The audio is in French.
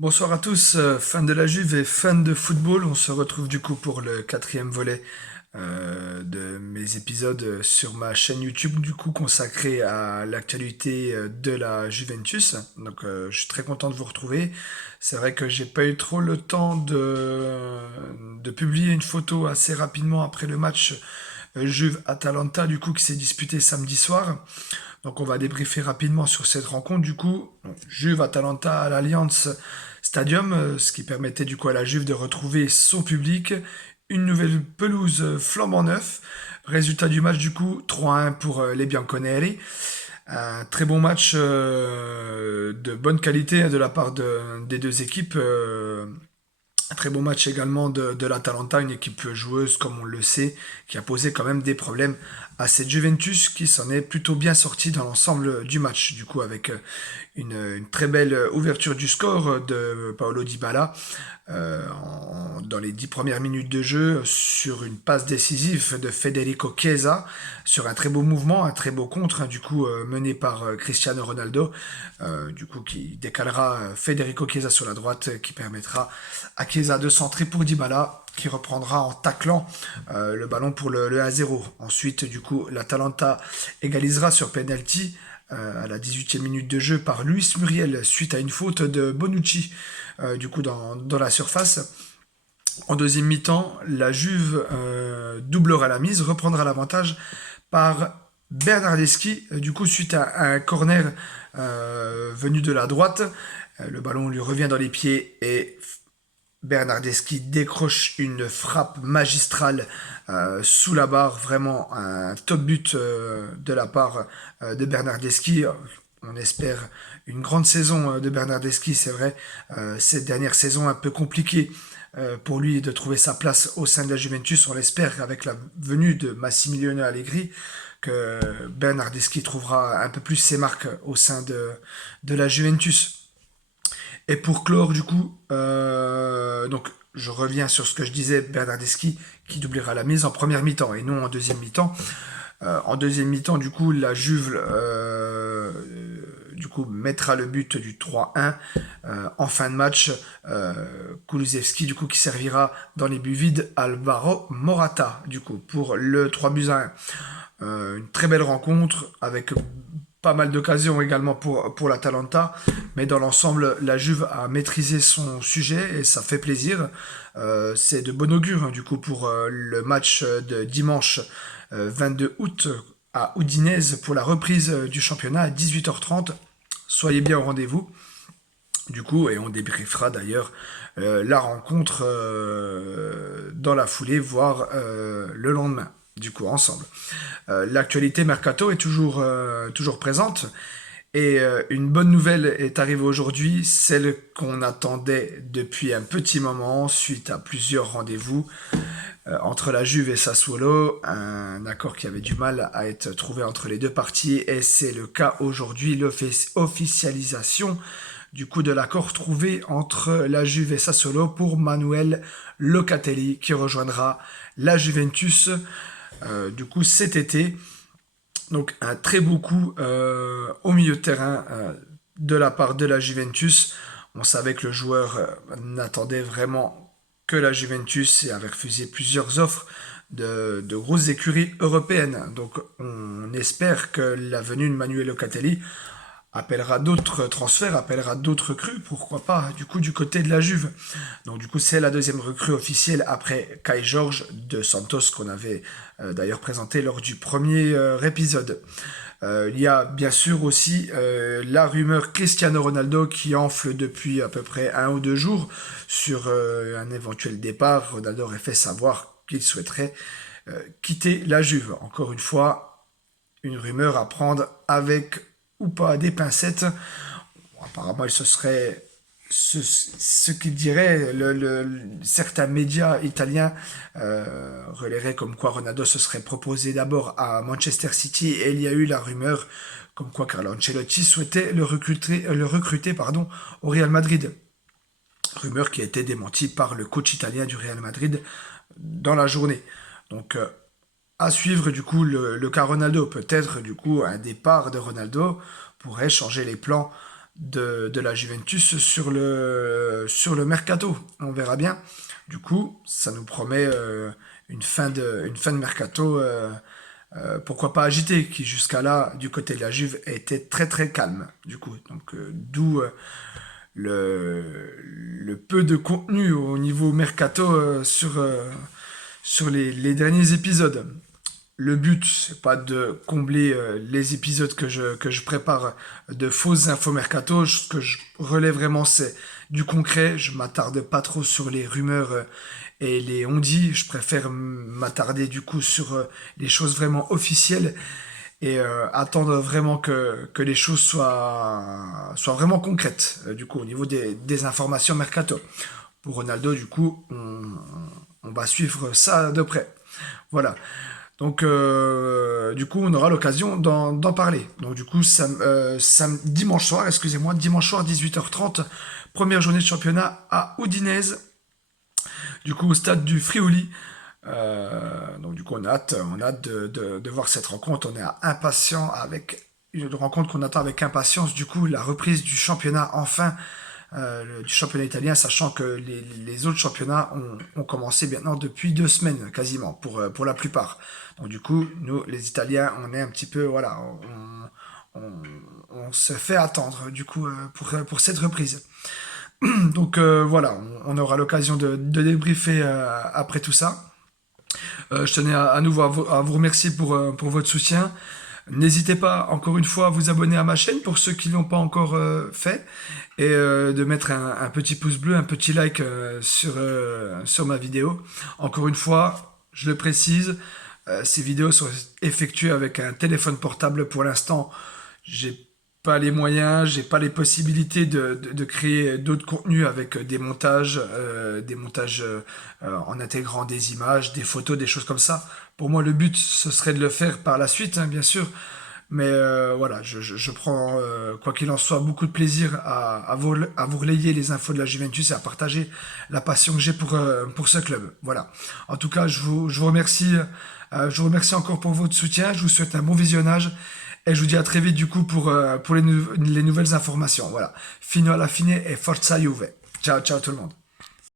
Bonsoir à tous, fans de la Juve et fans de football. On se retrouve du coup pour le quatrième volet de mes épisodes sur ma chaîne YouTube, du coup consacrée à l'actualité de la Juventus. Je suis très content de vous retrouver. C'est vrai que j'ai pas eu trop le temps de publier une photo assez rapidement après le match Juve-Atalanta, du coup qui s'est disputé samedi soir. Donc on va débriefer rapidement sur cette rencontre. Du coup, Juve-Atalanta à l'Allianz Stadium, ce qui permettait du coup à la Juve de retrouver son public. Une nouvelle pelouse flambant neuf. Résultat du match du coup 3-1 pour les Bianconeri. Un très bon match de bonne qualité de la part des deux équipes. Un très bon match également de l'Atalanta, une équipe joueuse, comme on le sait, qui a posé quand même des problèmes à cette Juventus qui s'en est plutôt bien sortie dans l'ensemble du match. Du coup, avec une très belle ouverture du score de Paolo Dybala dans les 10 premières minutes de jeu sur une passe décisive de Federico Chiesa sur un très beau mouvement, un très beau contre, hein, du coup mené par Cristiano Ronaldo, du coup qui décalera Federico Chiesa sur la droite, qui permettra à Chiesa de centrer pour Dybala qui reprendra en taclant le ballon pour le 1-0. Ensuite, du coup, l'Atalanta égalisera sur penalty à la 18e minute de jeu par Luis Muriel suite à une faute de Bonucci du coup dans la surface. En deuxième mi-temps, la Juve doublera la mise, reprendra l'avantage par Bernardeschi, du coup suite à un corner venu de la droite. Le ballon lui revient dans les pieds et Bernardeschi décroche une frappe magistrale sous la barre, vraiment un top but de la part de Bernardeschi. On espère une grande saison de Bernardeschi, c'est vrai. Cette dernière saison un peu compliquée pour lui de trouver sa place au sein de la Juventus. On l'espère avec la venue de Massimiliano Allegri que Bernardeschi trouvera un peu plus ses marques au sein de la Juventus. Et pour clore, du coup, donc je reviens sur ce que je disais, Bernardeschi qui doublera la mise en première mi-temps et non en deuxième mi-temps. En deuxième mi-temps, du coup, la Juve du coup, mettra le but du 3-1 en fin de match. Kulusevski, du coup, qui servira dans les buts vides Alvaro Morata, du coup, pour le 3-1. Une très belle rencontre avec pas mal d'occasions également pour l'Atalanta, mais dans l'ensemble, la Juve a maîtrisé son sujet et ça fait plaisir. C'est de bon augure, hein, du coup, pour le match de dimanche 22 août à Udinese pour la reprise du championnat à 18h30. Soyez bien au rendez-vous, du coup, et on débriefera d'ailleurs la rencontre dans la foulée, voire le lendemain, du coup, ensemble. L'actualité Mercato est toujours présente. Et une bonne nouvelle est arrivée aujourd'hui, celle qu'on attendait depuis un petit moment, suite à plusieurs rendez-vous entre la Juve et Sassuolo, un accord qui avait du mal à être trouvé entre les deux parties, et c'est le cas aujourd'hui, l'officialisation du coup de l'accord trouvé entre la Juve et Sassuolo pour Manuel Locatelli, qui rejoindra la Juventus du coup cet été. Donc un très beau coup au milieu de terrain de la part de la Juventus. On savait que le joueur n'attendait vraiment que la Juventus et avait refusé plusieurs offres de grosses écuries européennes. Donc on espère que la venue de Manuel Locatelli appellera d'autres transferts, appellera d'autres recrues, pourquoi pas, du coup du côté de la Juve. Donc du coup c'est la deuxième recrue officielle après Kai George de Santos qu'on avait d'ailleurs présenté lors du premier épisode. Il y a bien sûr aussi la rumeur Cristiano Ronaldo qui enfle depuis à peu près 1 ou 2 jours sur un éventuel départ. Ronaldo aurait fait savoir qu'il souhaiterait quitter la Juve. Encore une fois, une rumeur à prendre avec ou pas des pincettes. Bon, apparemment, il se serait ce qu'il dirait, certains médias italiens relaieraient comme quoi Ronaldo se serait proposé d'abord à Manchester City et il y a eu la rumeur comme quoi Carlo Ancelotti souhaitait le recruter pardon, au Real Madrid. Rumeur qui a été démentie par le coach italien du Real Madrid dans la journée. Donc à suivre du coup le cas Ronaldo. Peut-être du coup un départ de Ronaldo pourrait changer les plans de la Juventus sur le mercato. On verra bien. Du coup, ça nous promet une fin de mercato, pourquoi pas agitée, qui jusqu'à là, du côté de la Juve, était très très calme. Du coup, donc d'où le peu de contenu au niveau mercato sur les derniers épisodes. Le but, c'est pas de combler les épisodes que je prépare de fausses infos mercato. Ce que je relève vraiment, c'est du concret. Je m'attarde pas trop sur les rumeurs et les on-dit. Je préfère m'attarder du coup sur les choses vraiment officielles et attendre vraiment que les choses soient vraiment concrètes, du coup, au niveau des informations mercato. Pour Ronaldo, du coup, on va suivre ça de près. Voilà. Donc, du coup, on aura l'occasion d'en parler. Donc, du coup, dimanche soir, excusez-moi, dimanche soir, 18h30, première journée de championnat à Udinese, du coup, au stade du Friuli. Donc, du coup, on a hâte de voir cette rencontre. On est impatient avec une rencontre qu'on attend avec impatience. Du coup, la reprise du championnat, enfin, du championnat italien, sachant que les autres championnats ont commencé maintenant depuis 2 semaines quasiment pour la plupart. Donc du coup, nous, les Italiens, on est un petit peu, voilà, on se fait attendre du coup pour cette reprise. Donc voilà, on aura l'occasion de débriefer après tout ça. Je tenais à nouveau à vous remercier pour votre soutien. N'hésitez pas, encore une fois, à vous abonner à ma chaîne pour ceux qui ne l'ont pas encore fait et de mettre un petit pouce bleu, un petit like sur ma vidéo. Encore une fois, je le précise, ces vidéos sont effectuées avec un téléphone portable pour l'instant. J'ai pas les moyens, j'ai pas les possibilités de créer d'autres contenus avec des montages en intégrant des images, des photos, des choses comme ça. Pour moi, le but, ce serait de le faire par la suite, hein, bien sûr. Mais voilà, je prends, quoi qu'il en soit, beaucoup de plaisir à vous relayer les infos de la Juventus et à partager la passion que j'ai pour ce club. Voilà. En tout cas, je vous remercie, je vous remercie encore pour votre soutien. Je vous souhaite un bon visionnage et je vous dis à très vite du coup pour les nouvelles informations. Voilà. Fino alla fine et forza Juve. Ciao, ciao tout le monde.